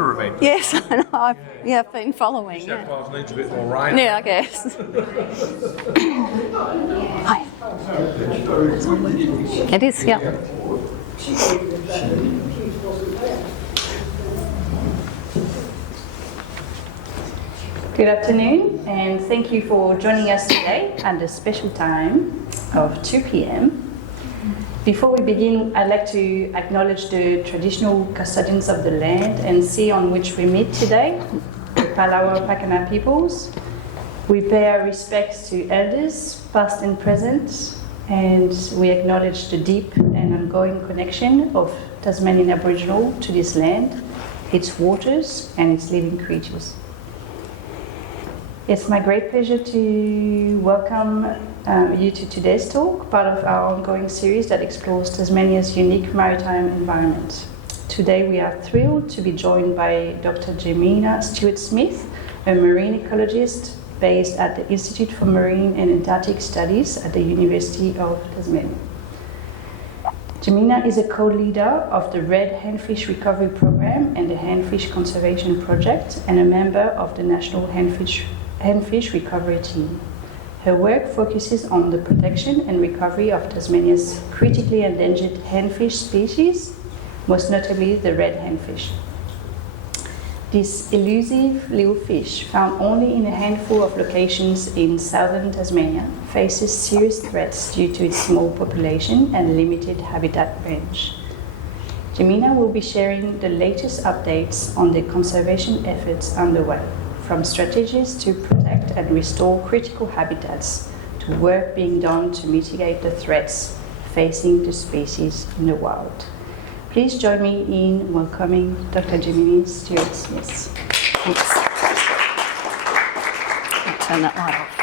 weather event. Yes, I know. I've been following. New South Wales needs a bit more rain. Yeah, I guess. Hi. It is, yeah. Good afternoon, and thank you for joining us today at the special time of 2 p.m. Before we begin, I'd like to acknowledge the traditional custodians of the land and sea on which we meet today, the Palawa Pakana peoples. We pay our respects to elders, past and present, and we acknowledge the deep and ongoing connection of Tasmanian Aboriginal to this land, its waters, and its living creatures. It's my great pleasure to welcome you to today's talk, part of our ongoing series that explores Tasmania's unique maritime environment. Today we are thrilled to be joined by Dr. Jemina Stuart-Smith, a marine ecologist based at the Institute for Marine and Antarctic Studies at the University of Tasmania. Jemina is a co-leader of the Red Handfish Recovery Program and the Handfish Conservation Project, and a member of the National Handfish Recovery Team. Her work focuses on the protection and recovery of Tasmania's critically endangered handfish species, most notably the red handfish. This elusive little fish, found only in a handful of locations in southern Tasmania, faces serious threats due to its small population and limited habitat range. Jemina will be sharing the latest updates on the conservation efforts underway, from strategies to protect and restore critical habitats to work being done to mitigate the threats facing the species in the wild. Please join me in welcoming Dr. Jemina Stuart-Smith. Thanks. I'll turn that light off.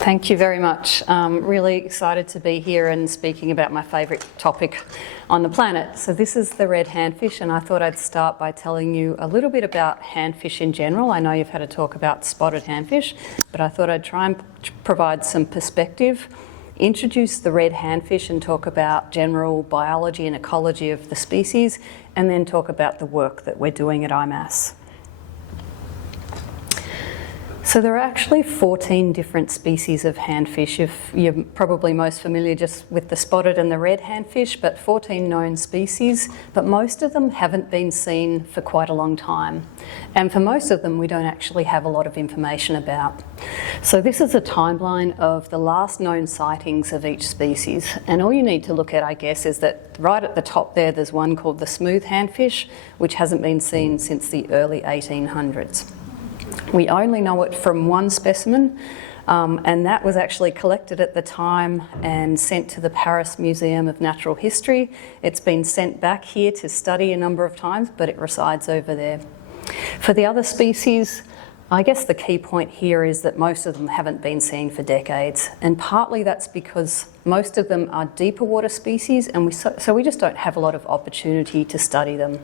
Thank you very much. Really excited to be here and speaking about my favourite topic on the planet. So this is the red handfish, and I thought I'd start by telling you a little bit about handfish in general. I know you've had a talk about spotted handfish, but I thought I'd try and provide some perspective, introduce the red handfish and talk about general biology and ecology of the species, and then talk about the work that we're doing at IMAS. So there are actually 14 different species of handfish. If you're probably most familiar just with the spotted and the red handfish, but 14 known species, but most of them haven't been seen for quite a long time. And for most of them, we don't actually have a lot of information about. So this is a timeline of the last known sightings of each species. And all you need to look at, I guess, is that right at the top there, there's one called the smooth handfish, which hasn't been seen since the early 1800s. We only know it from one specimen, and that was actually collected at the time and sent to the Paris Museum of Natural History. It's been sent back here to study a number of times, but it resides over there. For the other species, I guess the key point here is that most of them haven't been seen for decades, and partly that's because most of them are deeper water species, and so we just don't have a lot of opportunity to study them.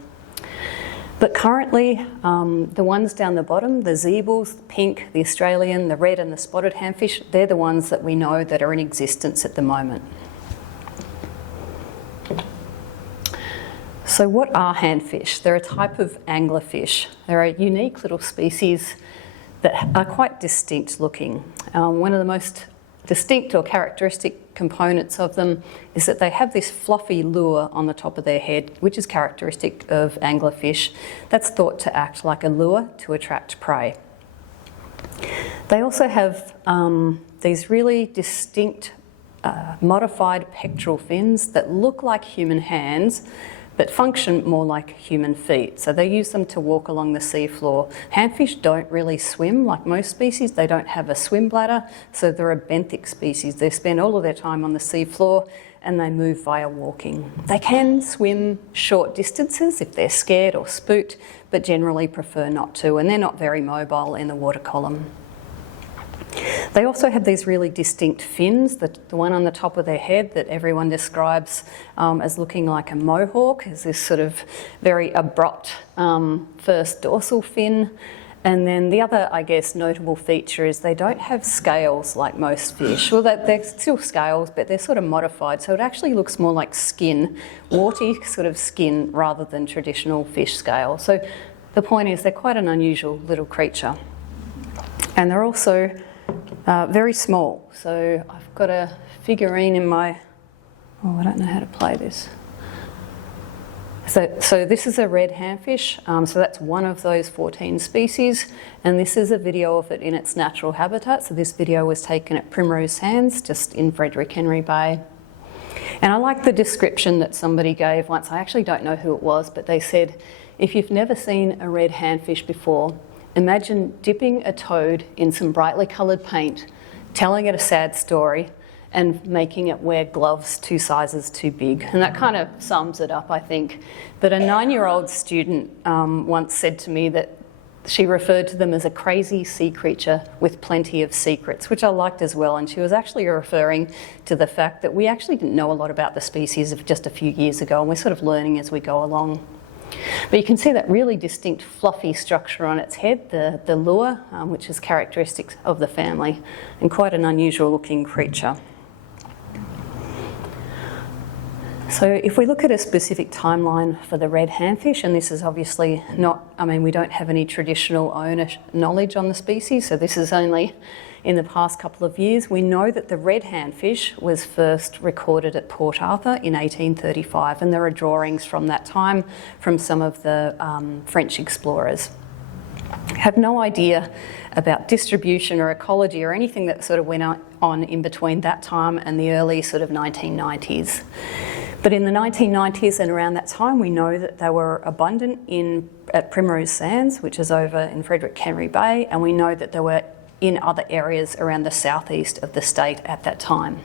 But currently, the ones down the bottom, the zeebles, the pink, the Australian, the red and the spotted handfish, they're the ones that we know that are in existence at the moment. So what are handfish? They're a type of anglerfish. They're a unique little species that are quite distinct looking. One of the most distinct or characteristic components of them is that they have this fluffy lure on the top of their head, which is characteristic of anglerfish. That's thought to act like a lure to attract prey. They also have these really distinct modified pectoral fins that look like human hands but function more like human feet. So they use them to walk along the seafloor. Handfish don't really swim like most species. They don't have a swim bladder, so they're a benthic species. They spend all of their time on the seafloor and they move via walking. They can swim short distances if they're scared or spooked, but generally prefer not to, and they're not very mobile in the water column. They also have these really distinct fins. The one on the top of their head that everyone describes as looking like a mohawk is this sort of very abrupt first dorsal fin, And then the other, I guess, notable feature is they don't have scales like most fish. Well, they're still scales, but they're sort of modified. So it actually looks more like skin, warty sort of skin, rather than traditional fish scale. So the point is they're quite an unusual little creature. And they're also very small. So I've got a figurine in my... Oh, I don't know how to play this. So this is a red handfish, so that's one of those 14 species, and this is a video of it in its natural habitat. So this video was taken at Primrose Sands, just in Frederick Henry Bay. And I like the description that somebody gave once. I actually don't know who it was, but they said, if you've never seen a red handfish before, imagine dipping a toad in some brightly coloured paint, telling it a sad story, and making it wear gloves 2 sizes too big. And that kind of sums it up, I think. But a 9-year-old student once said to me that she referred to them as a crazy sea creature with plenty of secrets, which I liked as well. And she was actually referring to the fact that we actually didn't know a lot about the species of just a few years ago, and we're sort of learning as we go along. But you can see that really distinct fluffy structure on its head, the lure, which is characteristic of the family, and quite an unusual looking creature. So if we look at a specific timeline for the red handfish, and this is obviously not, we don't have any traditional owner knowledge on the species, so this is only in the past couple of years. We know that the red handfish was first recorded at Port Arthur in 1835, and there are drawings from that time from some of the French explorers. Have no idea about distribution or ecology or anything that sort of went on in between that time and the early sort of 1990s. But in the 1990s and around that time, we know that they were abundant at Primrose Sands, which is over in Frederick Henry Bay, and we know that they were in other areas around the southeast of the state at that time.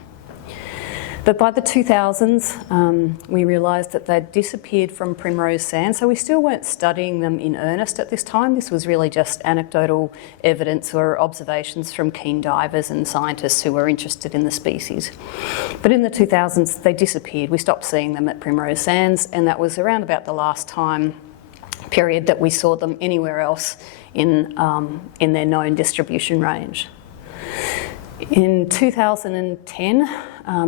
But by the 2000s, we realised that they'd disappeared from Primrose Sands, so we still weren't studying them in earnest at this time. This was really just anecdotal evidence or observations from keen divers and scientists who were interested in the species. But in the 2000s, they disappeared. We stopped seeing them at Primrose Sands, and that was around about the last time period that we saw them anywhere else in their known distribution range. In 2010,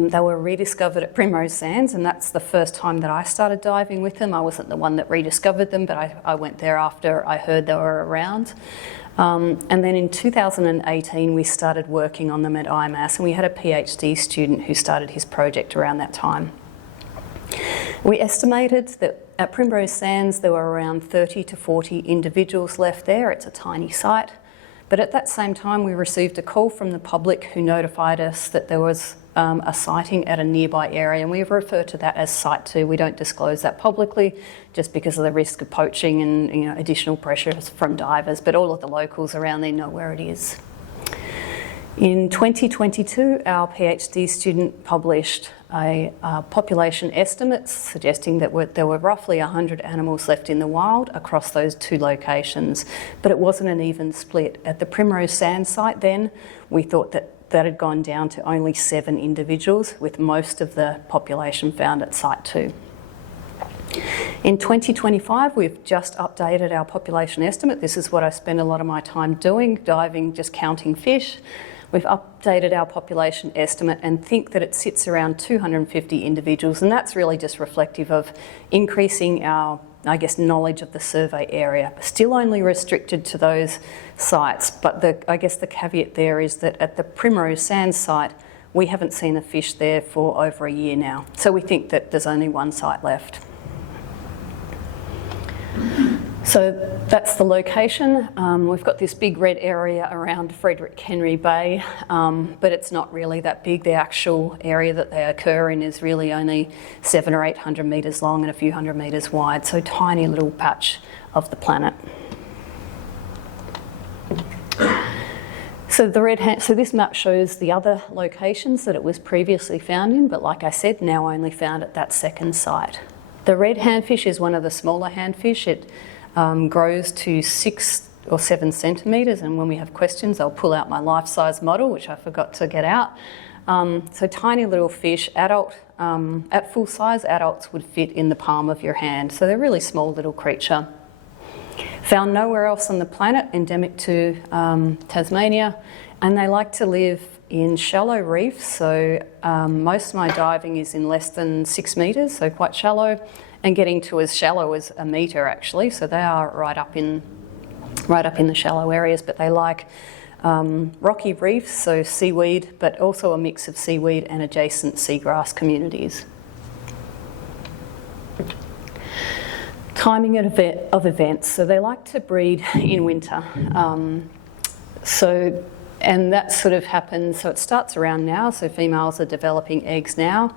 they were rediscovered at Primrose Sands, and that's the first time that I started diving with them. I wasn't the one that rediscovered them, but I went there after I heard they were around. And then in 2018, we started working on them at IMAS, and we had a PhD student who started his project around that time. We estimated that at Primrose Sands there were around 30 to 40 individuals left there. It's a tiny site. But at that same time, we received a call from the public who notified us that there was a sighting at a nearby area, and we refer to that as Site 2. We don't disclose that publicly just because of the risk of poaching and additional pressures from divers, but all of the locals around there know where it is. In 2022, our PhD student published a population estimate suggesting that there were roughly 100 animals left in the wild across those 2 locations, but it wasn't an even split. At the Primrose Sands site then, we thought that had gone down to only 7 individuals, with most of the population found at Site 2. In 2025, we've just updated our population estimate. This is what I spend a lot of my time doing, diving, just counting fish. We've updated our population estimate and think that it sits around 250 individuals, and that's really just reflective of increasing our, knowledge of the survey area. Still only restricted to those sites, but the caveat there is that at the Primrose Sands site, we haven't seen a fish there for over a year now, so we think that there's only 1 site left. So that's the location. We've got this big red area around Frederick Henry Bay, but it's not really that big. The actual area that they occur in is really only 700 or 800 metres long and a few hundred metres wide, so tiny little patch of the planet. So this map shows the other locations that it was previously found in, but like I said, now only found at that second site. The red handfish is one of the smaller handfish. It grows to 6 or 7 centimetres, and when we have questions I'll pull out my life-size model, which I forgot to get out. So tiny little fish, at full size adults would fit in the palm of your hand, so they're a really small little creature. Found nowhere else on the planet, endemic to Tasmania, and they like to live in shallow reefs. So most of my diving is in less than 6 metres, so quite shallow, and getting to as shallow as a metre actually. So they are right up in the shallow areas, but they like rocky reefs, so seaweed, but also a mix of seaweed and adjacent seagrass communities. Timing of events. So they like to breed in winter. And that sort of happens, so it starts around now, so females are developing eggs now.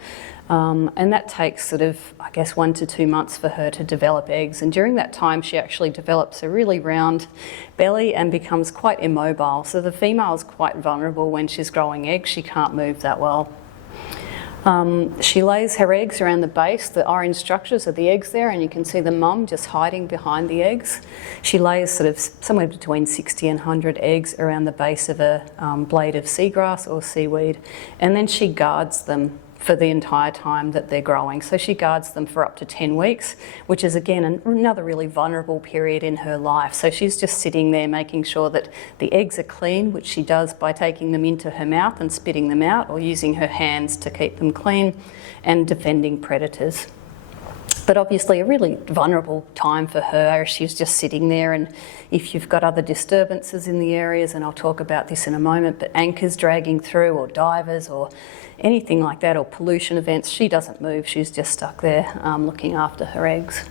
And that takes sort of, I guess, 1 to 2 months for her to develop eggs. And during that time, she actually develops a really round belly and becomes quite immobile. So the female is quite vulnerable when she's growing eggs. She can't move that well. She lays her eggs around the base. The orange structures are the eggs there, and you can see the mum just hiding behind the eggs. She lays sort of somewhere between 60 and 100 eggs around the base of a blade of seagrass or seaweed, and then she guards them for the entire time that they're growing. So she guards them for up to 10 weeks, which is again another really vulnerable period in her life. So she's just sitting there making sure that the eggs are clean, which she does by taking them into her mouth and spitting them out, or using her hands to keep them clean, and defending predators. But obviously a really vulnerable time for her. She's just sitting there, and if you've got other disturbances in the areas, and I'll talk about this in a moment, but anchors dragging through, or divers, or anything like that, or pollution events, she doesn't move. She's just stuck there looking after her eggs.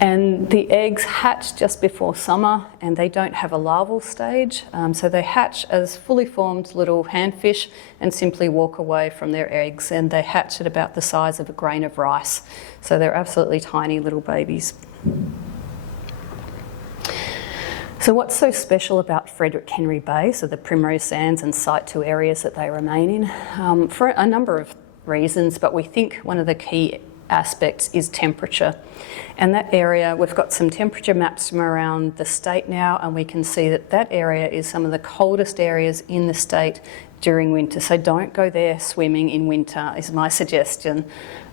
And the eggs hatch just before summer, and they don't have a larval stage. So they hatch as fully formed little handfish and simply walk away from their eggs, and they hatch at about the size of a grain of rice. So they're absolutely tiny little babies. So what's so special about Frederick Henry Bay, so the Primrose Sands and Site 2 areas that they remain in? For a number of reasons, but we think one of the key aspects is temperature. And that area, we've got some temperature maps from around the state now, and we can see that that area is some of the coldest areas in the state during winter. So don't go there swimming in winter, is my suggestion.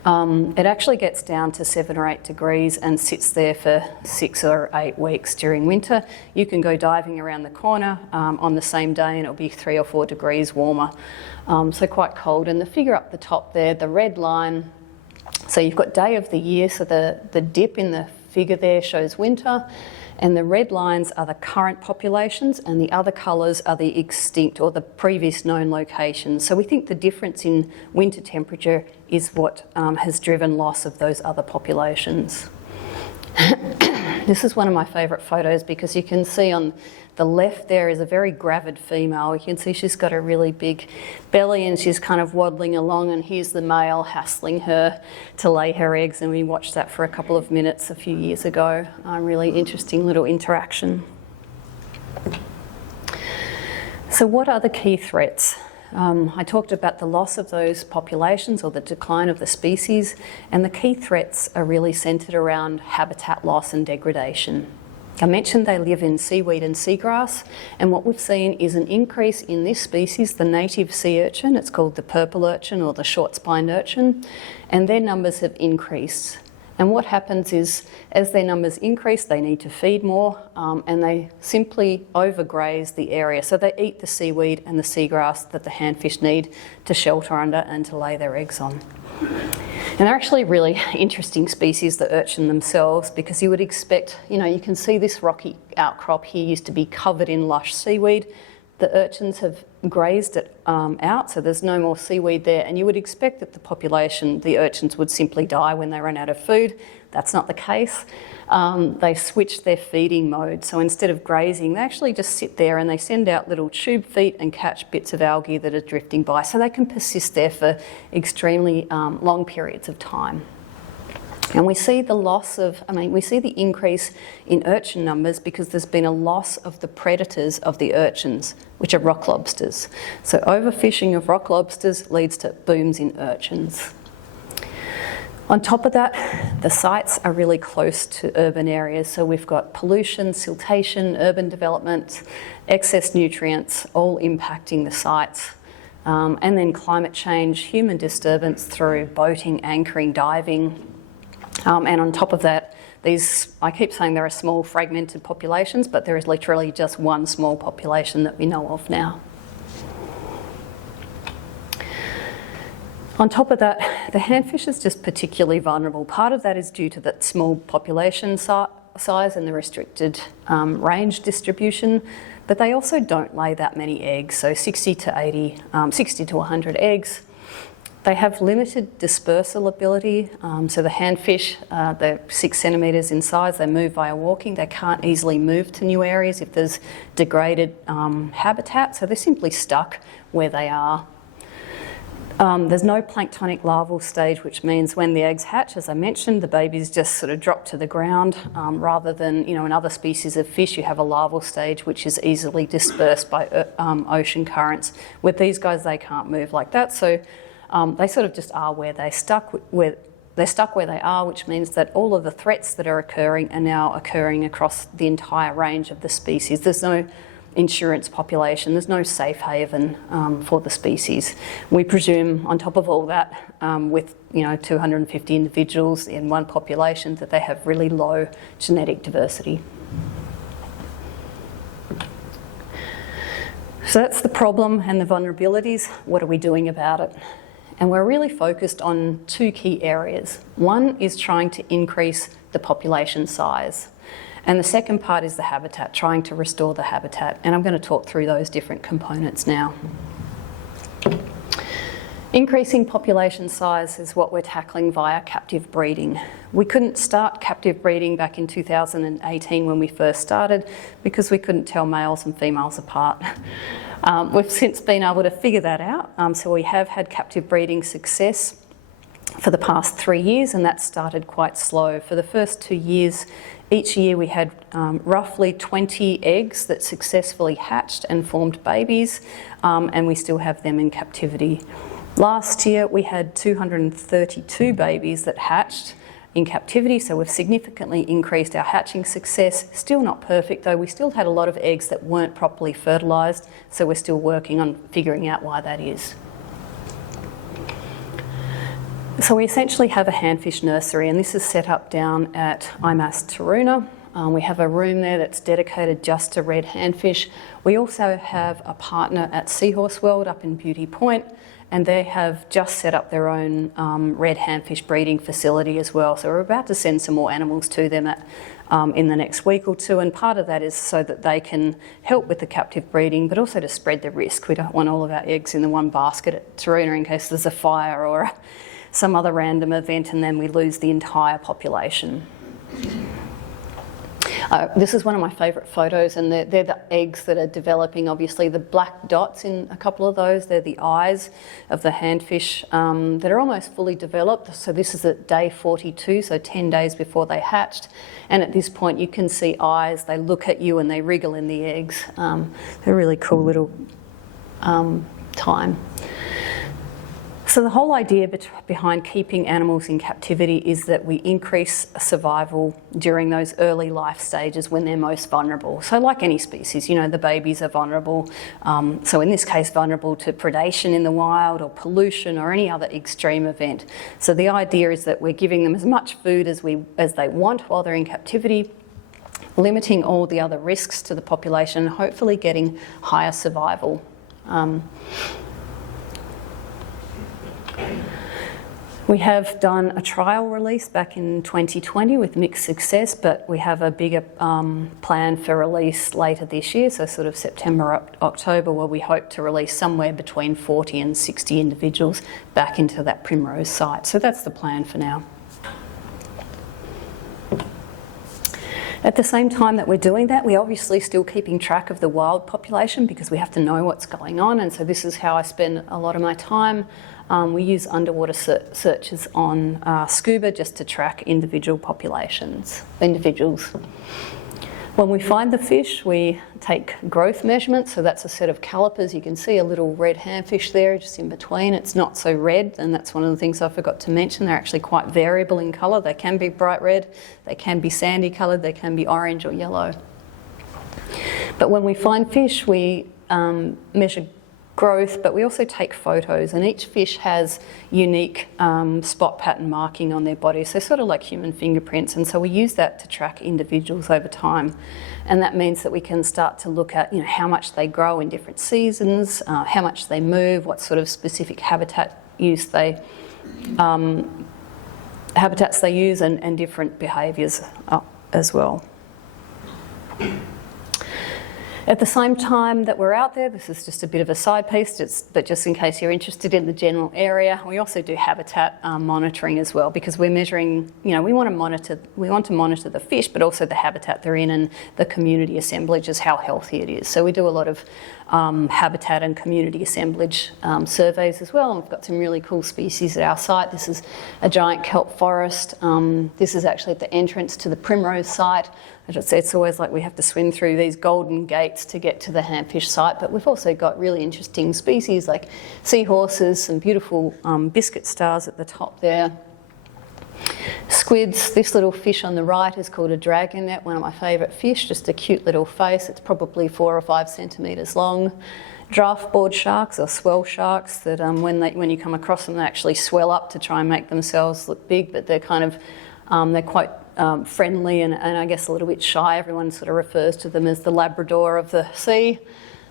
It actually gets down to 7 or 8 degrees and sits there for 6 or 8 weeks during winter. You can go diving around the corner on the same day, and it'll be 3 or 4 degrees warmer. So quite cold. And the figure up the top there, the red line, so you've got day of the year, so the dip in the figure there shows winter, and the red lines are the current populations, and the other colours are the extinct or the previous known locations. So we think the difference in winter temperature is what has driven loss of those other populations. This is one of my favourite photos, because you can see on the left there is a very gravid female. You can see she's got a really big belly, and she's kind of waddling along, and here's the male hassling her to lay her eggs, and we watched that for a couple of minutes a few years ago. Really interesting little interaction. So what are the key threats? I talked about the loss of those populations, or the decline of the species, and the key threats are really centred around habitat loss and degradation. I mentioned they live in seaweed and seagrass, and what we've seen is an increase in this species, the native sea urchin. It's called the purple urchin or the short-spined urchin, and their numbers have increased. And what happens is, as their numbers increase, they need to feed more, and they simply overgraze the area. So they eat the seaweed and the seagrass that the handfish need to shelter under and to lay their eggs on. And they're actually really interesting species, the urchin themselves, because you would expect, you can see this rocky outcrop here used to be covered in lush seaweed. The urchins have grazed it out, so there's no more seaweed there, and you would expect that the urchins would simply die when they run out of food. That's not the case. They switched their feeding mode, so instead of grazing, they actually just sit there and they send out little tube feet and catch bits of algae that are drifting by, so they can persist there for extremely long periods of time. And we see the increase in urchin numbers because there's been a loss of the predators of the urchins, which are rock lobsters. So overfishing of rock lobsters leads to booms in urchins. On top of that, the sites are really close to urban areas. So we've got pollution, siltation, urban development, excess nutrients, all impacting the sites. And then climate change, human disturbance through boating, anchoring, diving. And on top of that, I keep saying there are small fragmented populations, but there is literally just one small population that we know of now. On top of that, the handfish is just particularly vulnerable. Part of that is due to that small population size and the restricted range distribution, but they also don't lay that many eggs, so 60 to 100 eggs. They have limited dispersal ability, so the handfish, they're 6 centimetres in size, they move via walking, they can't easily move to new areas if there's degraded habitat, so they're simply stuck where they are. There's no planktonic larval stage, which means when the eggs hatch, as I mentioned, the babies just sort of drop to the ground, rather than, in other species of fish, you have a larval stage which is easily dispersed by ocean currents. With these guys, they can't move like that, so they sort of just are where they're stuck where they are, which means that all of the threats that are occurring are now occurring across the entire range of the species. There's no insurance population, there's no safe haven for the species. We presume, on top of all that, with 250 individuals in one population, that they have really low genetic diversity. So that's the problem and the vulnerabilities. What are we doing about it? And we're really focused on 2 key areas. One is trying to increase the population size. And the second part is the habitat, trying to restore the habitat. And I'm going to talk through those different components now. Increasing population size is what we're tackling via captive breeding. We couldn't start captive breeding back in 2018 when we first started because we couldn't tell males and females apart. We've since been able to figure that out, so we have had captive breeding success for the past 3 years, and that started quite slow. For the first 2 years, each year we had roughly 20 eggs that successfully hatched and formed babies, and we still have them in captivity. Last year we had 232 babies that hatched in captivity, so we've significantly increased our hatching success. Still not perfect though, we still had a lot of eggs that weren't properly fertilised, so we're still working on figuring out why that is. So we essentially have a handfish nursery, and this is set up down at IMAS Taroona. We have a room there that's dedicated just to red handfish. We also have a partner at Seahorse World up in Beauty Point, and they have just set up their own red handfish breeding facility as well. So we're about to send some more animals to them in the next week or two, and part of that is so that they can help with the captive breeding, but also to spread the risk. We don't want all of our eggs in the one basket at Taroona in case there's a fire or some other random event and then we lose the entire population. This is one of my favourite photos, and they're the eggs that are developing. Obviously the black dots in a couple of those, they're the eyes of the handfish that are almost fully developed. So this is at day 42, so 10 days before they hatched, and at this point you can see eyes, they look at you and they wriggle in the eggs. They're a really cool little time. So the whole idea behind keeping animals in captivity is that we increase survival during those early life stages when they're most vulnerable. So like any species, the babies are vulnerable. So in this case, vulnerable to predation in the wild or pollution or any other extreme event. So the idea is that we're giving them as much food as they want while they're in captivity, limiting all the other risks to the population, and hopefully getting higher survival. We have done a trial release back in 2020 with mixed success, but we have a bigger plan for release later this year, so sort of September, October, where we hope to release somewhere between 40 and 60 individuals back into that Primrose site. So that's the plan for now. At the same time that we're doing that, we're obviously still keeping track of the wild population because we have to know what's going on, and so this is how I spend a lot of my time. We use underwater searches on scuba just to track individuals. When we find the fish, we take growth measurements, so that's a set of calipers. You can see a little red handfish there just in between. It's not so red, and that's one of the things I forgot to mention. They're actually quite variable in colour. They can be bright red, they can be sandy coloured, they can be orange or yellow. But when we find fish, we measure growth, but we also take photos, and each fish has unique spot pattern marking on their body, so sort of like human fingerprints, and so we use that to track individuals over time. And that means that we can start to look at, how much they grow in different seasons, how much they move, what sort of specific habitats they use, and different behaviours as well. At the same time that we're out there, this is just a bit of a side piece, but just in case you're interested in the general area, we also do habitat monitoring as well, because we're measuring, we want to monitor the fish, but also the habitat they're in and the community assemblages, how healthy it is. So we do a lot of habitat and community assemblage surveys as well. And we've got some really cool species at our site. This is a giant kelp forest. This is actually at the entrance to the Primrose site. I just say it's always like we have to swim through these golden gates to get to the Handfish site, but we've also got really interesting species like seahorses, some beautiful biscuit stars at the top there. Squids. This little fish on the right is called a dragonette, one of my favourite fish, just a cute little face. It's probably 4 or 5 centimetres long. Draft board sharks, or swell sharks, that when you come across them, they actually swell up to try and make themselves look big, but they're they're quite friendly and I guess a little bit shy. Everyone sort of refers to them as the Labrador of the sea.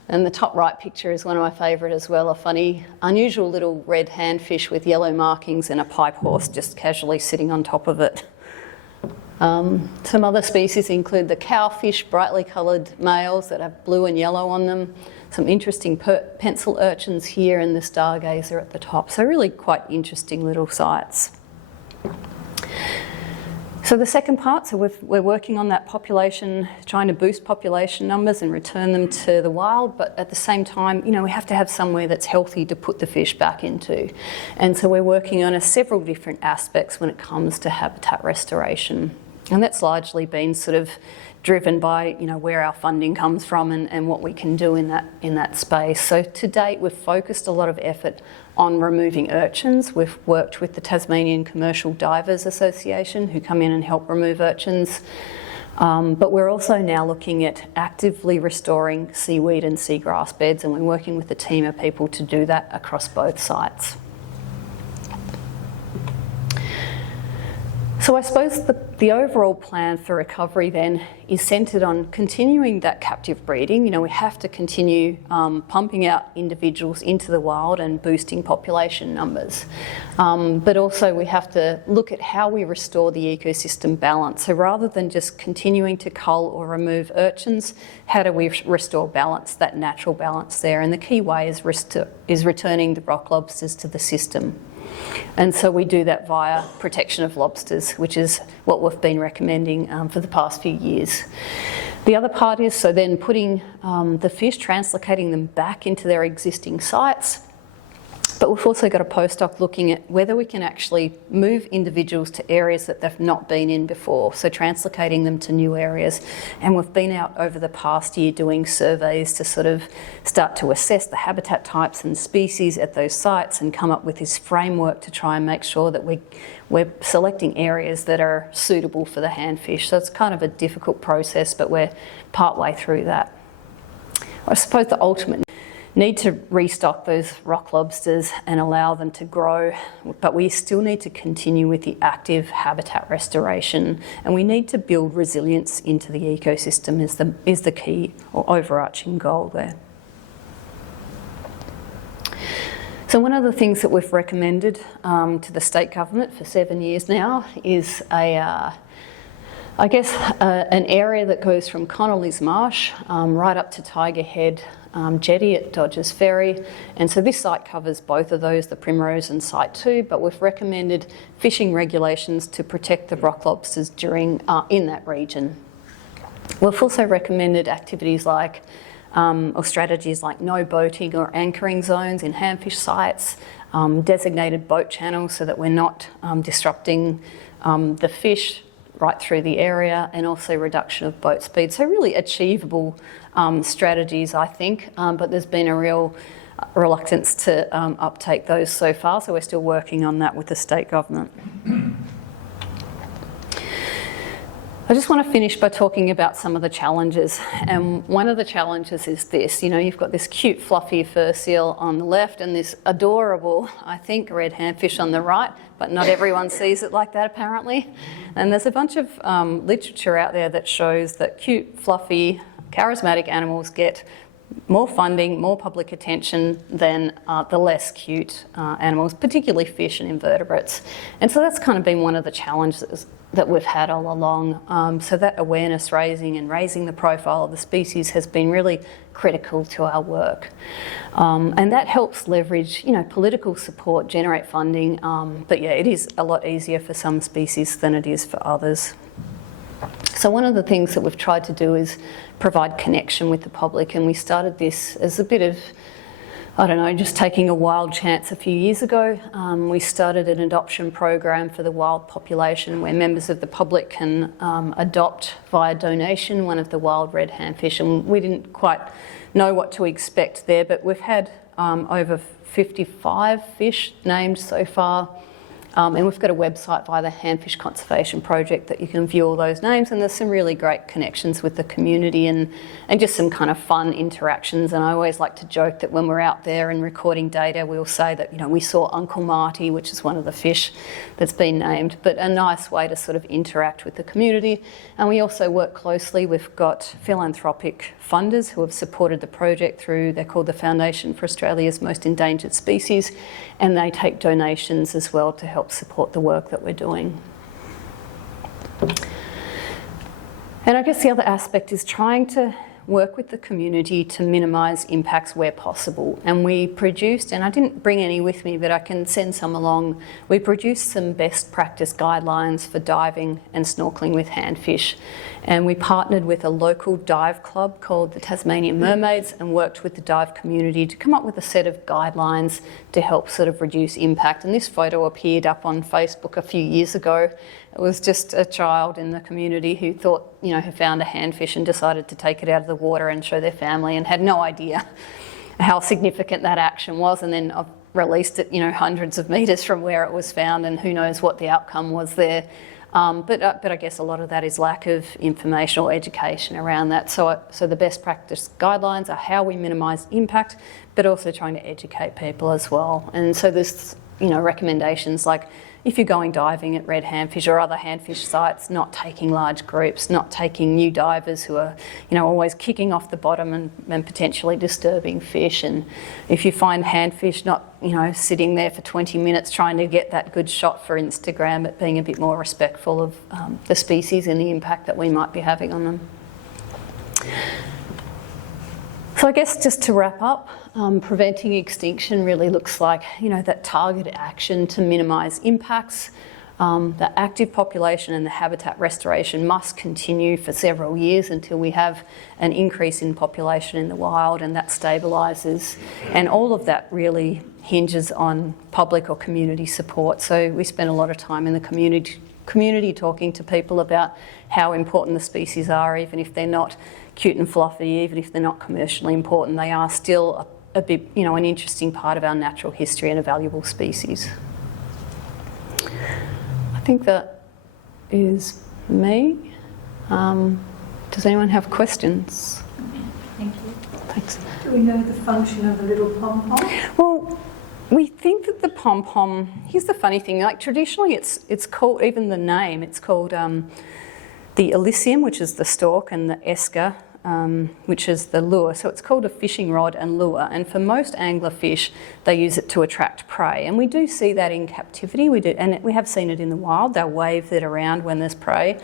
And the top right picture is one of my favourite as well, a funny, unusual little red handfish with yellow markings and a pipe horse just casually sitting on top of it. Some other species include the cowfish, brightly coloured males that have blue and yellow on them. Some interesting pencil urchins here, and the stargazer at the top. So really quite interesting little sites. So the second part, so we're working on that population, trying to boost population numbers and return them to the wild, but at the same time, we have to have somewhere that's healthy to put the fish back into. And so we're working on several different aspects when it comes to habitat restoration. And that's largely been sort of driven by, where our funding comes from and what we can do in that space. So to date, we've focused a lot of effort on removing urchins. We've worked with the Tasmanian Commercial Divers Association, who come in and help remove urchins. But we're also now looking at actively restoring seaweed and seagrass beds, and we're working with a team of people to do that across both sites. So I suppose the overall plan for recovery then is centred on continuing that captive breeding. We have to continue pumping out individuals into the wild and boosting population numbers. But also we have to look at how we restore the ecosystem balance. So rather than just continuing to cull or remove urchins, how do we restore balance, that natural balance there? And the key way is returning the rock lobsters to the system. And so we do that via protection of lobsters, which is what we've been recommending for the past few years. The other part is then putting the fish, translocating them back into their existing sites. But we've also got a postdoc looking at whether we can actually move individuals to areas that they've not been in before, so translocating them to new areas. And we've been out over the past year doing surveys to sort of start to assess the habitat types and species at those sites and come up with this framework to try and make sure that we're selecting areas that are suitable for the handfish. So it's kind of a difficult process, but we're partway through that. I suppose the ultimate need to restock those rock lobsters and allow them to grow, but we still need to continue with the active habitat restoration, and we need to build resilience into the ecosystem is the key or overarching goal there. So one of the things that we've recommended to the state government for 7 years now is an area that goes from Connolly's Marsh right up to Tiger Head jetty at Dodgers Ferry, and so this site covers both of those, the Primrose and Site 2, but we've recommended fishing regulations to protect the rock lobsters during in that region. We've also recommended activities like or strategies like no boating or anchoring zones in handfish sites, designated boat channels so that we're not disrupting the fish right through the area, and also reduction of boat speed. So really achievable strategies, I think, but there's been a real reluctance to uptake those so far, so we're still working on that with the state government. I just want to finish by talking about some of the challenges. And one of the challenges is this, you've got this cute fluffy fur seal on the left and this adorable, I think, red handfish on the right, but not everyone sees it like that apparently. And there's a bunch of literature out there that shows that cute, fluffy, charismatic animals get more funding, more public attention than the less cute animals, particularly fish and invertebrates. And so that's kind of been one of the challenges that we've had all along. So that awareness raising and raising the profile of the species has been really critical to our work. And that helps leverage, political support, generate funding. But yeah, it is a lot easier for some species than it is for others. So one of the things that we've tried to do is provide connection with the public, and we started this as a bit of, just taking a wild chance a few years ago. We started an adoption program for the wild population where members of the public can adopt via donation one of the wild red handfish, and we didn't quite know what to expect there, but we've had over 55 fish named so far. And we've got a website via the Handfish Conservation Project that you can view all those names, and there's some really great connections with the community and just some kind of fun interactions. And I always like to joke that when we're out there and recording data, we'll say that, we saw Uncle Marty, which is one of the fish that's been named, but a nice way to sort of interact with the community. And we also work closely. We've got philanthropic funders who have supported the project they're called the Foundation for Australia's Most Endangered Species, and they take donations as well to help support the work that we're doing. And I guess the other aspect is trying to work with the community to minimise impacts where possible. And we produced, and I didn't bring any with me, but I can send some along, we produced some best practice guidelines for diving and snorkelling with handfish. And we partnered with a local dive club called the Tasmania Mermaids and worked with the dive community to come up with a set of guidelines to help sort of reduce impact. And this photo appeared up on Facebook a few years ago. It was just a child in the community who thought, who found a handfish and decided to take it out of the water and show their family and had no idea how significant that action was. And then I've released it, hundreds of metres from where it was found, and who knows what the outcome was there. But I guess a lot of that is lack of information or education around that. So the best practice guidelines are how we minimise impact, but also trying to educate people as well. And so there's, recommendations like if you're going diving at red handfish or other handfish sites, not taking large groups, not taking new divers who are, always kicking off the bottom and potentially disturbing fish. And if you find handfish, not, sitting there for 20 minutes trying to get that good shot for Instagram, but being a bit more respectful of the species and the impact that we might be having on them. So I guess just to wrap up, preventing extinction really looks like, that targeted action to minimise impacts. The active population and the habitat restoration must continue for several years until we have an increase in population in the wild and that stabilises. And all of that really hinges on public or community support. So we spend a lot of time in the community talking to people about how important the species are, even if they're not cute and fluffy, even if they're not commercially important, they are still a bit, an interesting part of our natural history and a valuable species. I think that is me. Does anyone have questions? Thank you. Thanks. Do we know the function of a little pom-pom? Well, we think that the pom-pom, here's the funny thing, like traditionally it's called, even the name, it's called the Elysium, which is the stalk, and the Esker, which is the lure. So it's called a fishing rod and lure. And for most anglerfish, they use it to attract prey. And we do see that in captivity. We do, and we have seen it in the wild. They'll wave it around when there's prey.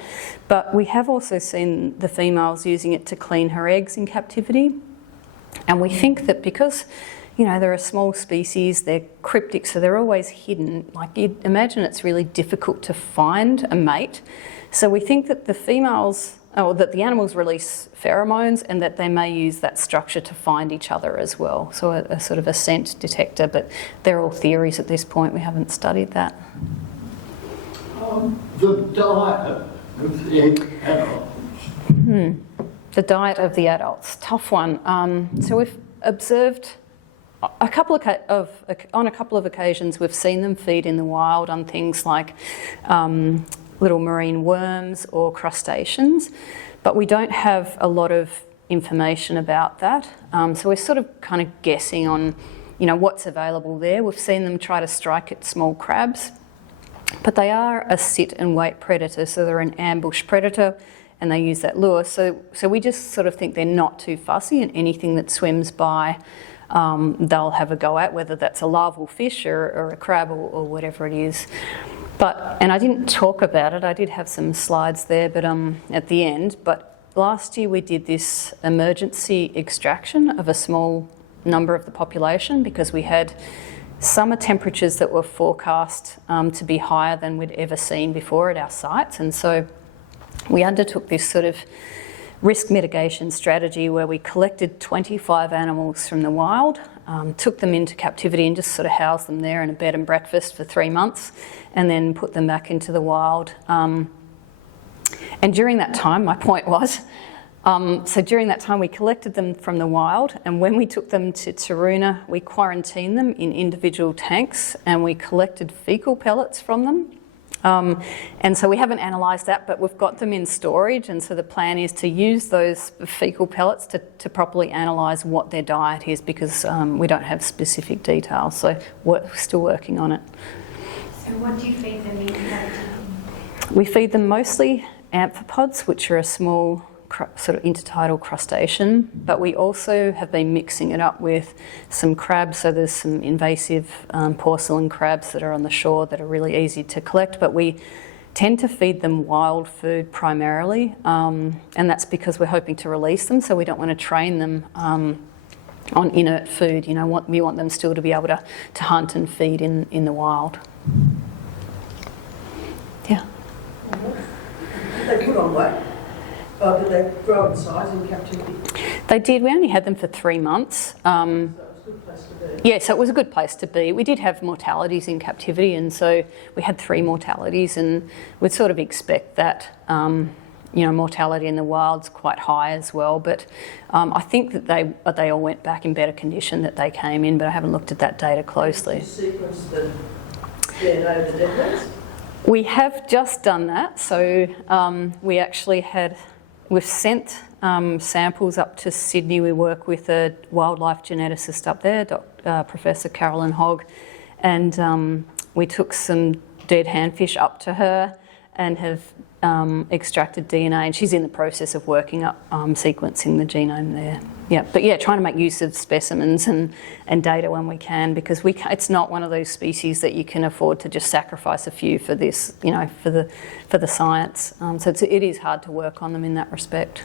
But we have also seen the females using it to clean her eggs in captivity. And we think that because, they're a small species, they're cryptic, so they're always hidden. Like you'd imagine it's really difficult to find a mate. So we think that the females, or that the animals release pheromones and that they may use that structure to find each other as well. So a sort of a scent detector, but they're all theories at this point. We haven't studied that. The diet of the adults. The diet of the adults, tough one. So we've observed on a couple of occasions we've seen them feed in the wild on things like little marine worms or crustaceans, but we don't have a lot of information about that. So we're sort of kind of guessing on, what's available there. We've seen them try to strike at small crabs, but they are a sit and wait predator, so they're an ambush predator, and they use that lure. So we just sort of think they're not too fussy, and anything that swims by, they'll have a go at, whether that's a larval fish or a crab or whatever it is. And I didn't talk about it, I did have some slides there but at the end, but last year we did this emergency extraction of a small number of the population because we had summer temperatures that were forecast to be higher than we'd ever seen before at our sites, and so we undertook this sort of risk mitigation strategy where we collected 25 animals from the wild, took them into captivity and just sort of housed them there in a bed and breakfast for 3 months, and then put them back into the wild. And during that time, my point was, so during that time we collected them from the wild, and when we took them to Taroona, we quarantined them in individual tanks and we collected fecal pellets from them. And so we haven't analysed that, but we've got them in storage, and so the plan is to use those fecal pellets to properly analyse what their diet is, because we don't have specific details, so we're still working on it. So what do you feed them in captivity? We feed them mostly amphipods, which are a small sort of intertidal crustacean, but we also have been mixing it up with some crabs. So there's some invasive porcelain crabs that are on the shore that are really easy to collect, but we tend to feed them wild food primarily, and that's because we're hoping to release them, so we don't want to train them on inert food. We want them still to be able to hunt and feed in the wild. Yeah. They put on weight? Or did they grow in size in captivity? They did. We only had them for 3 months. So it was a good place to be. Yeah, so it was a good place to be. We did have mortalities in captivity, and so we had 3 mortalities, and we'd sort of expect that. Mortality in the wild's quite high as well, but I think that they all went back in better condition that they came in, but I haven't looked at that data closely. Did you sequence the DNA of the dead ones? We have just done that, so we've sent samples up to Sydney. We work with a wildlife geneticist up there, Professor Carolyn Hogg, and we took some dead handfish up to her and have extracted DNA, and she's in the process of working up sequencing the genome there. Yeah, but yeah, trying to make use of specimens and data when we can, because it's not one of those species that you can afford to just sacrifice a few for this, for the science. So it is hard to work on them in that respect.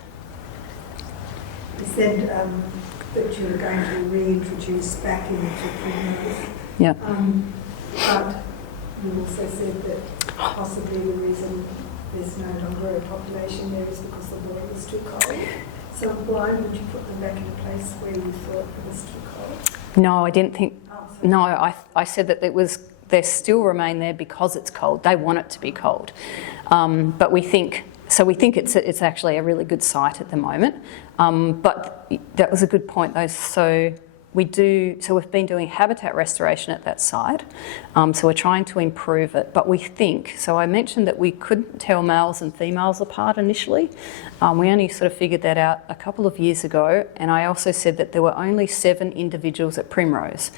You said that you were going to reintroduce back into primrose. Yeah. But you also said that possibly the reason there's no longer a population there is because the water was too cold. So why would you put them back in a place where you thought it was too cold? No, I didn't think. No, I said that they still remain there because it's cold. They want it to be cold, but we think it's actually a really good site at the moment. But that was a good point, though. So we've been doing habitat restoration at that site. So we're trying to improve it, but we think. So I mentioned that we couldn't tell males and females apart initially. We only sort of figured that out a couple of years ago, and I also said that there were only 7 individuals at Primrose.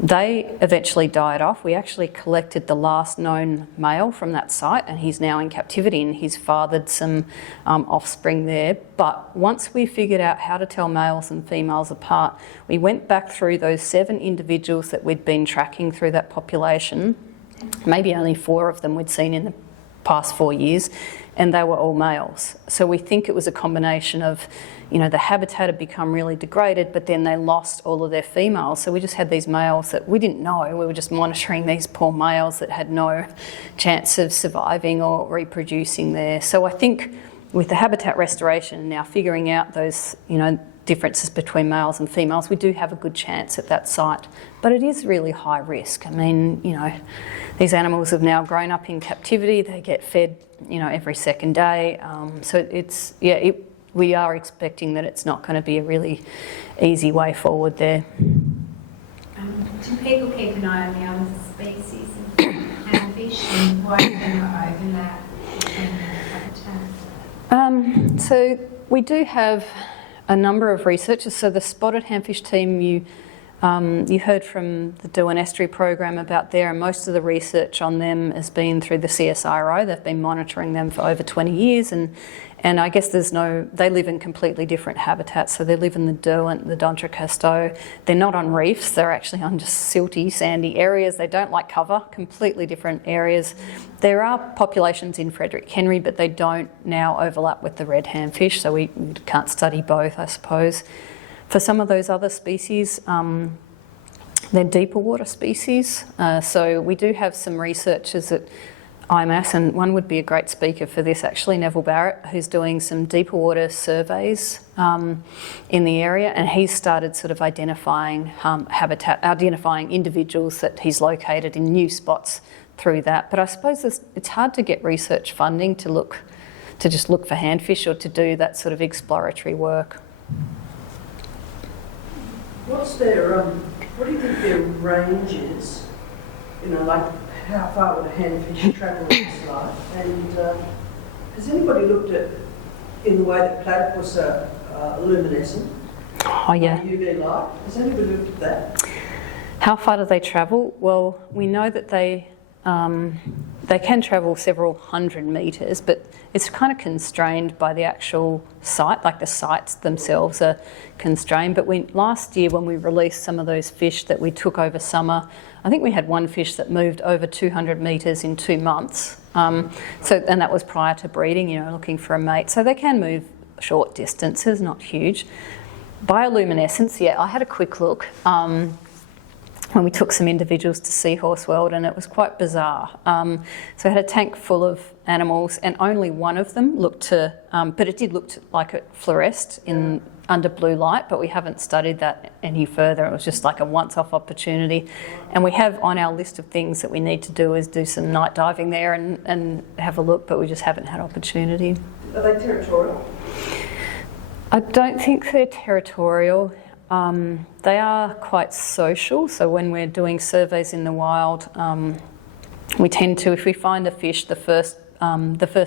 They eventually died off. We actually collected the last known male from that site, and he's now in captivity, and he's fathered some offspring there. But once we figured out how to tell males and females apart, we went back through those 7 individuals that we'd been tracking through that population. Maybe only 4 of them we'd seen in the past 4 years, and they were all males. So we think it was a combination of, the habitat had become really degraded, but then they lost all of their females. So we just had these males that we didn't know. We were just monitoring these poor males that had no chance of surviving or reproducing there. So I think with the habitat restoration and now figuring out those, differences between males and females, we do have a good chance at that site. But it is really high risk. I mean, these animals have now grown up in captivity. They get fed, every second day. So we are expecting that it's not going to be a really easy way forward there. Do people keep an eye on the other species of handfish, and why do they not overlap? So we do have a number of researchers. So the spotted handfish team, you heard from the Derwent Estuary program about there, and most of the research on them has been through the CSIRO. They've been monitoring them for over 20 years, and I guess they live in completely different habitats. So they live in the Derwent, the D'Entrecasteaux. They're not on reefs, they're actually on just silty, sandy areas. They don't like cover, completely different areas. There are populations in Frederick Henry, but they don't now overlap with the red handfish, so we can't study both, I suppose. For some of those other species, they're deeper water species. So we do have some researchers at IMAS, and one would be a great speaker for this actually, Neville Barrett, who's doing some deeper water surveys in the area, and he's started sort of identifying identifying individuals that he's located in new spots through that. But I suppose it's hard to get research funding to just look for handfish or to do that sort of exploratory work. What do you think their range is? You know, like how far would a handfish travel in its life? And has anybody looked at, in the way that platypus are luminescent, Oh yeah. UV light, has anybody looked at that? How far do they travel? Well, we know that they can travel several hundred metres, but it's kind of constrained by the actual site, like the sites themselves are constrained. But last year when we released some of those fish that we took over summer, I think we had one fish that moved over 200 metres in 2 months. And that was prior to breeding, you know, looking for a mate. So they can move short distances, not huge. Bioluminescence, yeah, I had a quick look when we took some individuals to Seahorse World, and it was quite bizarre. So I had a tank full of animals, and only one of them looked to, but it did look like it fluoresced under blue light, but we haven't studied that any further. It was just like a once-off opportunity. And we have on our list of things that we need to do is do some night diving there and have a look, but we just haven't had opportunity. Are they territorial? I don't think they're territorial. They are quite social, so when we're doing surveys in the wild, we tend to, if we find a fish, the first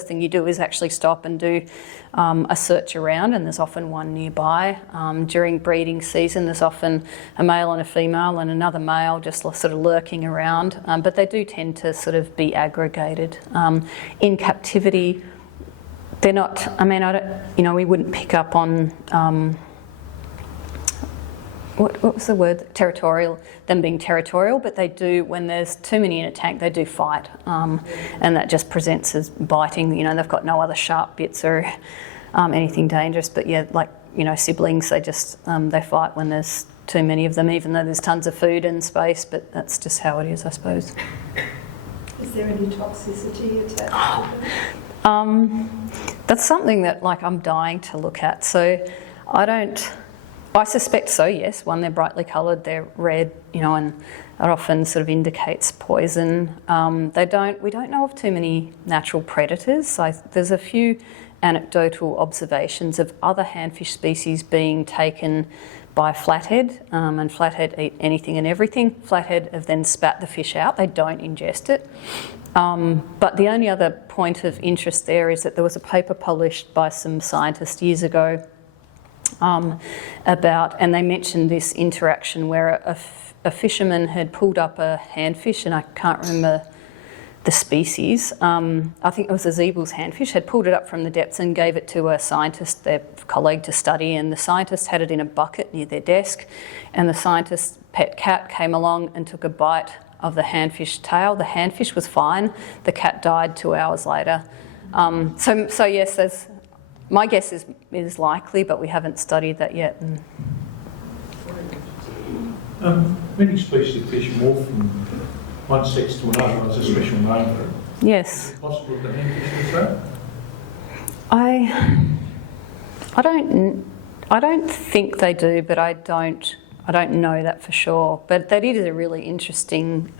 thing you do is actually stop and do a search around, and there's often one nearby. During breeding season, there's often a male and a female and another male just sort of lurking around, but they do tend to sort of be aggregated. In captivity, they're not, I mean, we wouldn't pick up on what was the word? Territorial, them being territorial, but they do, when there's too many in a tank, they do fight. And that just presents as biting, you know, they've got no other sharp bits or anything dangerous. But yeah, like, you know, siblings, they just, they fight when there's too many of them, even though there's tons of food and space, but that's just how it is, I suppose. Is there any toxicity attached to them? That's something that, like, I'm dying to look at. So I suspect so, yes. One, they're brightly coloured, they're red, you know, and it often sort of indicates poison. We don't know of too many natural predators. So there's a few anecdotal observations of other handfish species being taken by flathead, and flathead eat anything and everything. Flathead have then spat the fish out, they don't ingest it. But the only other point of interest there is that there was a paper published by some scientists years ago and they mentioned this interaction where a fisherman had pulled up a handfish, and I can't remember the species. I think it was a Zeebel's handfish, had pulled it up from the depths and gave it to a scientist, their colleague, to study, and the scientist had it in a bucket near their desk, and the scientist's pet cat came along and took a bite of the handfish tail. The handfish was fine, the cat died 2 hours later. So yes, my guess is likely, but we haven't studied that yet. Many species of fish morph from one sex to another. There's a special name for it. Yes. Is it possible that handfish is that? I don't think they do, but I don't know that for sure. But that is a really interesting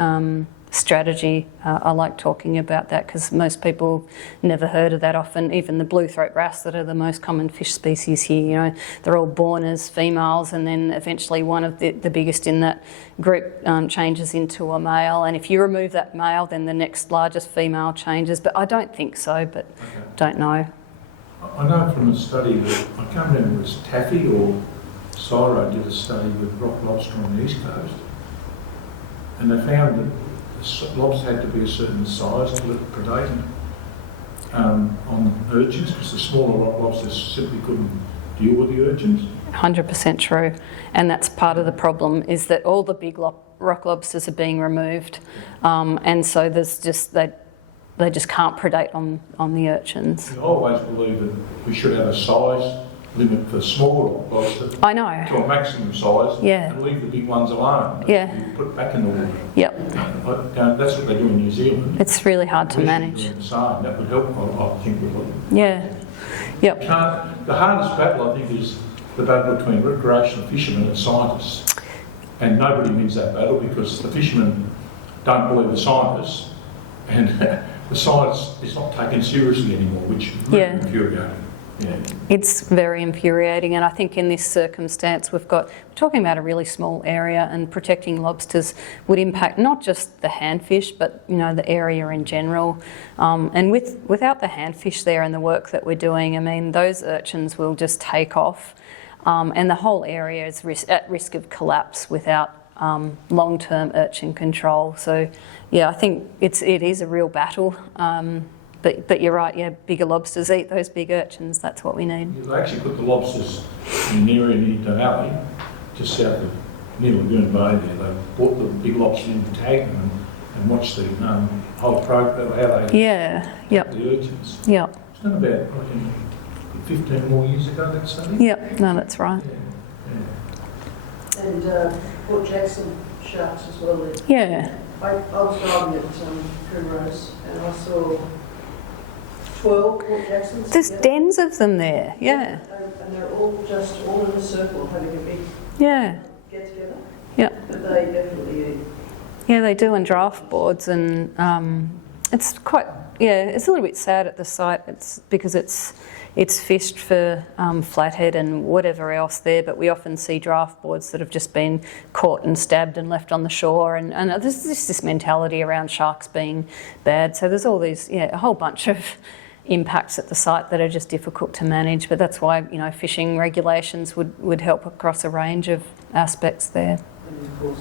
strategy. I like talking about that because most people never heard of that often. Even the blue throat wrasse that are the most common fish species here, you know, they're all born as females, and then eventually one of the biggest in that group changes into a male, and if you remove that male then the next largest female changes. But I don't think so, but don't know. I know from a study that, I can't remember if it was Taffy or Cyro did a study with rock lobster on the east coast, and they found that the lobster had to be a certain size to predate on urchins, because the smaller rock lobsters simply couldn't deal with the urchins. 100% true. And that's part of the problem, is that all the big rock lobsters are being removed. And so there's just, they just can't predate on the urchins. I always believe that we should have a size limit for small rock lobster I know. to a maximum size, Yeah. and leave the big ones alone. Yeah. You put back in the water. Yep. That's what they do in New Zealand. It's really hard to We should manage. do the same. That would help, I think, with it. Yeah. Yep. The hardest battle, I think, is the battle between recreational fishermen and scientists. And nobody wins that battle because the fishermen don't believe the scientists, and the science is not taken seriously anymore, which is really Yeah. infuriating. Yeah. It's very infuriating, and I think in this circumstance we're talking about a really small area, and protecting lobsters would impact not just the handfish but the area in general. And without the handfish there and the work that we're doing, I mean, those urchins will just take off, and the whole area is at risk of collapse without long-term urchin control. So yeah, I think it is a real battle. But you're right, yeah, bigger lobsters eat those big urchins, that's what we need. They actually put the lobsters in an area near Denali, just south of near Lagoon Bay there. They brought the big lobsters in and tagged them and watched the whole program, how they Yep, the urchins. yep, It's not about, I think, 15 more years ago, that study. yep, no, that's right. Yeah. And Port Jackson sharks as well. Yeah, I was diving at Primrose and I saw 12 Port Jacksons. there's together. dens of them there, yeah, And they're all just all in a circle having a big yeah, get together. yep. But they definitely eat. Yeah, they do on draft boards, and it's quite, it's a little bit sad at the site. It's because it's fished for flathead and whatever else there, but we often see draft boards that have just been caught and stabbed and left on the shore, and there's just this mentality around sharks being bad. So there's all these, a whole bunch of impacts at the site that are just difficult to manage, but that's why fishing regulations would help across a range of aspects there. And of course,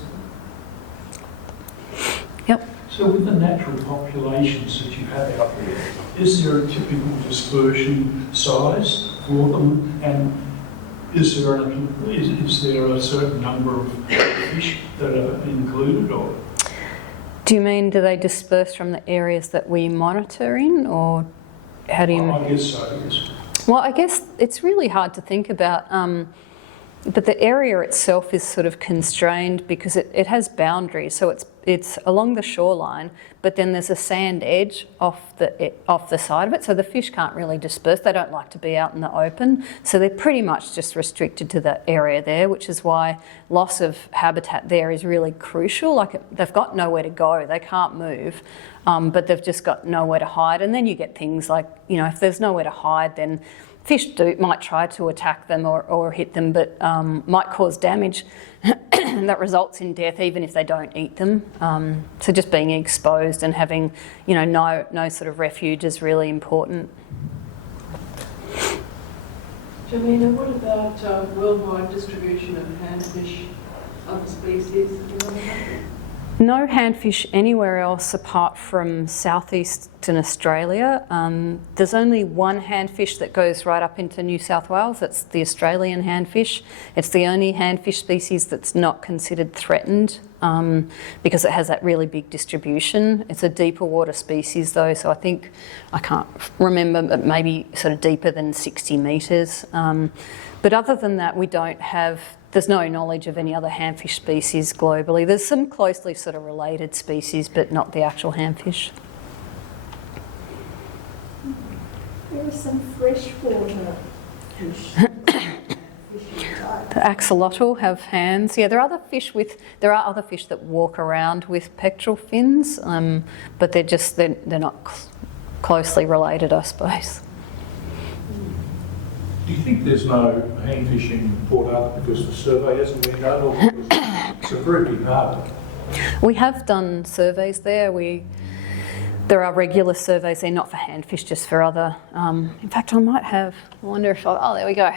Yep. So with the natural populations that you have out there, is there a typical dispersion size for them? And is there a certain number of fish that are included? Or Do you mean, do they disperse from the areas that we monitor in, or how do you... I guess so, yes. Well, I guess it's really hard to think about, but the area itself is sort of constrained because it has boundaries. So it's along the shoreline, but then there's a sand edge off the side of it, so the fish can't really disperse. They don't like to be out in the open, so they're pretty much just restricted to that area there, which is why loss of habitat there is really crucial. Like, they've got nowhere to go, they can't move, but they've just got nowhere to hide. And then you get things like, if there's nowhere to hide, then fish might try to attack them or hit them, but might cause damage that results in death even if they don't eat them. So just being exposed and having, no sort of refuge is really important. Jemina, what about worldwide distribution of handfish, other species? No handfish anywhere else apart from southeastern Australia. There's only one handfish that goes right up into New South Wales. That's the Australian handfish. It's the only handfish species that's not considered threatened because it has that really big distribution. It's a deeper water species though, so I can't remember, but maybe sort of deeper than 60 metres. But other than that, there's no knowledge of any other handfish species globally. There's some closely sort of related species, but not the actual handfish. There are some freshwater fish. The axolotl have hands. Yeah, there are other fish that walk around with pectoral fins, but they're not closely related, I suppose. Do you think there's no handfish in Port Arthur because the survey hasn't been done, or because it's a very big harbour? We have done surveys there. There are regular surveys there, not for handfish, just for other. In fact, I wonder if oh, there we go.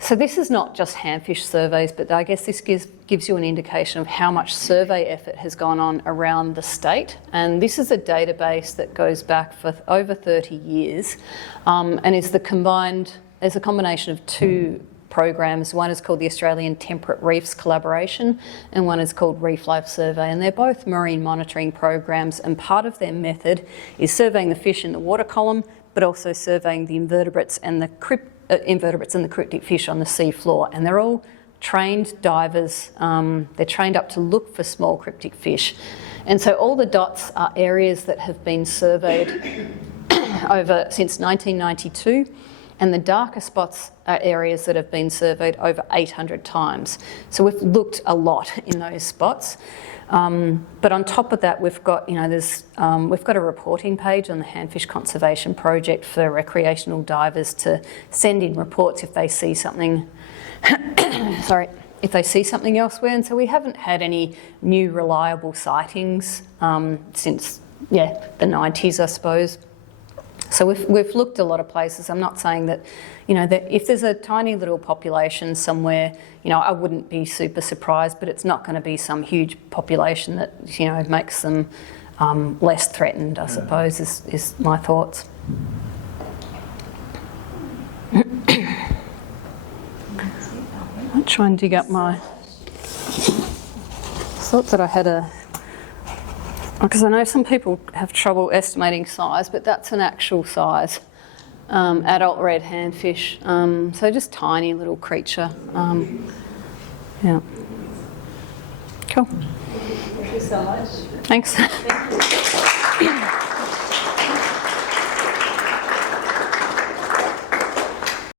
So this is not just handfish surveys, but I guess this gives you an indication of how much survey effort has gone on around the state. And this is a database that goes back for over 30 years and is there's a combination of two programs. One is called the Australian Temperate Reefs Collaboration and one is called Reef Life Survey, and they're both marine monitoring programs, and part of their method is surveying the fish in the water column but also surveying the invertebrates and the cryptic fish on the sea floor. And they're all trained divers. They're trained up to look for small cryptic fish. And so all the dots are areas that have been surveyed since 1992, and the darker spots are areas that have been surveyed over 800 times. So we've looked a lot in those spots. But on top of that, we've got, we've got a reporting page on the Handfish Conservation Project for recreational divers to send in reports if they see something, if they see something elsewhere. And so we haven't had any new reliable sightings since, the 90s, I suppose. So we've looked a lot of places. I'm not saying that, that if there's a tiny little population somewhere, I wouldn't be super surprised, but it's not going to be some huge population that, makes them less threatened, I suppose, is my thoughts. I'll try and dig up I thought that I had because I know some people have trouble estimating size, but that's an actual size, adult red handfish. So just tiny little creature. Yeah. Cool. Thank you so much. Thanks.